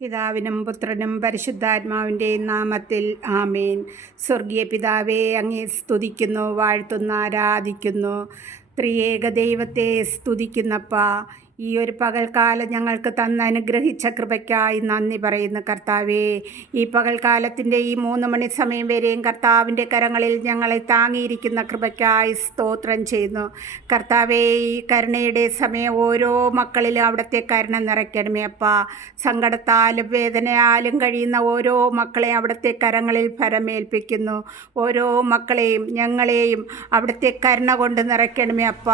പിതാവിനും പുത്രനും പരിശുദ്ധാത്മാവിൻ്റെയും നാമത്തിൽ ആമേൻ. സ്വർഗീയ പിതാവേ, അങ്ങേ സ്തുതിക്കുന്നു, വാഴ്ത്തുന്നു, ആരാധിക്കുന്നു. ത്രിയേക ദൈവത്തെ സ്തുതിക്കുന്നപ്പ. ഈ ഒരു പകൽക്കാലം ഞങ്ങൾക്ക് തന്ന് അനുഗ്രഹിച്ച കൃപയ്ക്കായി നന്ദി പറയുന്നു കർത്താവേ. ഈ പകൽക്കാലത്തിൻ്റെ ഈ 3 മണി സമയം വരെയും കർത്താവിൻ്റെ കരങ്ങളിൽ ഞങ്ങളെ താങ്ങിയിരിക്കുന്ന കൃപയ്ക്കായി സ്തോത്രം ചെയ്യുന്നു കർത്താവേ. ഈ കരുണയുടെ സമയം ഓരോ മക്കളിലും അവിടുത്തെ കരുണ നിറയ്ക്കണമേ അപ്പ. സങ്കടത്താലും വേദനയാലും കഴിയുന്ന ഓരോ മക്കളെയും അവിടുത്തെ കരങ്ങളിൽ ഫലമേൽപ്പിക്കുന്നു. ഓരോ മക്കളെയും ഞങ്ങളെയും അവിടുത്തെ കരുണ കൊണ്ട് നിറയ്ക്കണമേ അപ്പ.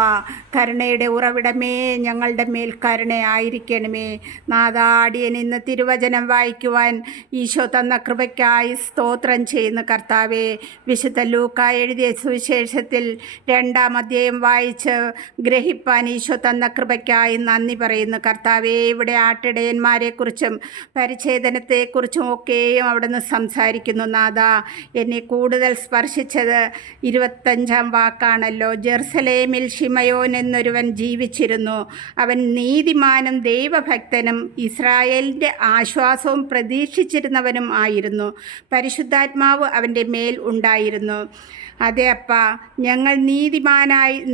കരുണയുടെ ഉറവിടമേ, ഞങ്ങളുടെ മേൽ കരുണയായിരിക്കണമേ നാഥാടിയൻ. ഇന്ന് തിരുവചനം വായിക്കുവാൻ ഈശോ തന്ന കൃപയ്ക്കായി സ്തോത്രം ചെയ്യുന്ന കർത്താവേ. വിശുദ്ധ ലൂക്ക എഴുതിയ സുവിശേഷത്തിൽ 2-ാം അധ്യായം വായിച്ച് ഗ്രഹിപ്പാൻ ഈശോ തന്ന കൃപയ്ക്കായി നന്ദി പറയുന്നു കർത്താവേ. ഇവിടെ ആട്ടിടയന്മാരെക്കുറിച്ചും പരിച്ഛേദനത്തെക്കുറിച്ചും ഒക്കെയും അവിടുന്ന് സംസാരിക്കുന്നു നാഥ. എന്നെ കൂടുതൽ സ്പർശിച്ചത് 25-ാം വാക്കാണല്ലോ. ജെറുസലേമിൽ ശിമയോൻ എന്നൊരുവൻ ജീവിച്ചിരുന്നു. അവൻ നീതിമാനും ദൈവഭക്തനും ഇസ്രായേലിൻ്റെ ആശ്വാസവും പ്രതീക്ഷിച്ചിരുന്നവനും ആയിരുന്നു. പരിശുദ്ധാത്മാവ് അവൻ്റെ മേൽ ഉണ്ടായിരുന്നു. അതെ അപ്പ, ഞങ്ങൾ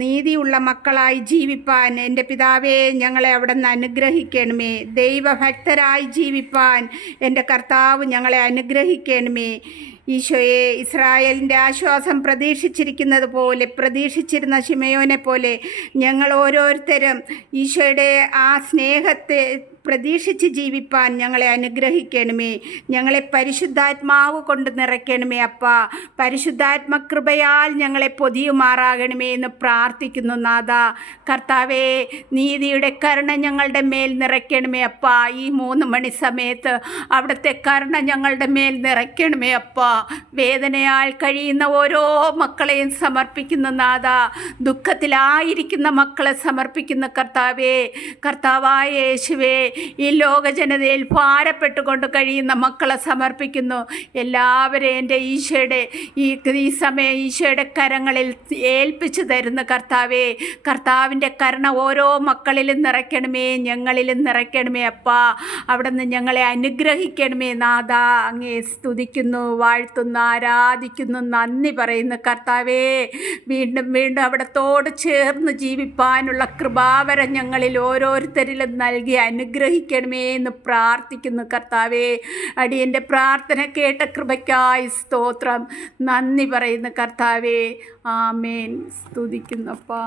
നീതിയുള്ള മക്കളായി ജീവിപ്പാൻ എൻ്റെ പിതാവേ ഞങ്ങളെ അവിടെ നിന്ന് അനുഗ്രഹിക്കണമേ. ദൈവഭക്തരായി ജീവിപ്പാൻ എൻ്റെ കർത്താവ് ഞങ്ങളെ അനുഗ്രഹിക്കണമേ ഈശോയെ. ഇസ്രായേലിൻ്റെ ആശ്വാസം പ്രതീക്ഷിച്ചിരിക്കുന്നത് പോലെ, പ്രതീക്ഷിച്ചിരുന്ന ശിമയോനെ പോലെ ഞങ്ങൾ ഓരോരുത്തരും ഈശോയുടെ ആ സ്നേഹത്തെ പ്രതീക്ഷിച്ച് ജീവിപ്പാൻ ഞങ്ങളെ അനുഗ്രഹിക്കണമേ. ഞങ്ങളെ പരിശുദ്ധാത്മാവ് കൊണ്ട് നിറയ്ക്കണമേ അപ്പ. പരിശുദ്ധാത്മകൃപയാൽ ഞങ്ങളെ പൊതിയുമാറാകണമേ എന്ന് പ്രാർത്ഥിക്കുന്നു നാഥ. കർത്താവേ, നീതിയുടെ കരുണ ഞങ്ങളുടെ മേൽ നിറയ്ക്കണമേ അപ്പ. ഈ 3 മണി സമയത്ത് അവിടുത്തെ കരുണ ഞങ്ങളുടെ മേൽ നിറയ്ക്കണമേ അപ്പ. വേദനയാൽ കഴിയുന്ന ഓരോ മക്കളെയും സമർപ്പിക്കുന്നു നാഥ. ദുഃഖത്തിലായിരിക്കുന്ന മക്കളെ സമർപ്പിക്കുന്ന കർത്താവേ. കർത്താവായ യേശുവേ, ഈ ലോക ജനതയിൽ ഭാരപ്പെട്ടുകൊണ്ട് കഴിയുന്ന മക്കളെ സമർപ്പിക്കുന്നു. എല്ലാവരെയും എൻ്റെ ഈശോയുടെ ഈ സമയം ഈശോയുടെ കരങ്ങളിൽ ഏൽപ്പിച്ചു തരുന്ന കർത്താവേ. കർത്താവിൻ്റെ കരുണ ഓരോ മക്കളിലും നിറയ്ക്കണമേ, ഞങ്ങളിലും നിറയ്ക്കണമേ അപ്പ. അവിടുന്ന് ഞങ്ങളെ അനുഗ്രഹിക്കണമേ നാഥ. അങ്ങേ സ്തുതിക്കുന്നു, വാഴ്ത്തുന്നു, ആരാധിക്കുന്നു, നന്ദി പറയുന്നു കർത്താവേ. വീണ്ടും വീണ്ടും അവിടത്തോട് ചേർന്ന് ജീവിപ്പാനുള്ള കൃപാവരം ഞങ്ങളിൽ ഓരോരുത്തരിലും നൽകി അനുഗ്രഹിക്കണമേ എന്ന് പ്രാർത്ഥിക്കുന്നു കർത്താവേ. അടിയൻ്റെ പ്രാർത്ഥന കേട്ട കൃപയ്ക്കായി സ്തോത്രം, നന്ദി പറയുന്നു കർത്താവേ. ആമേൻ. സ്തുതിക്കുന്നപ്പാ.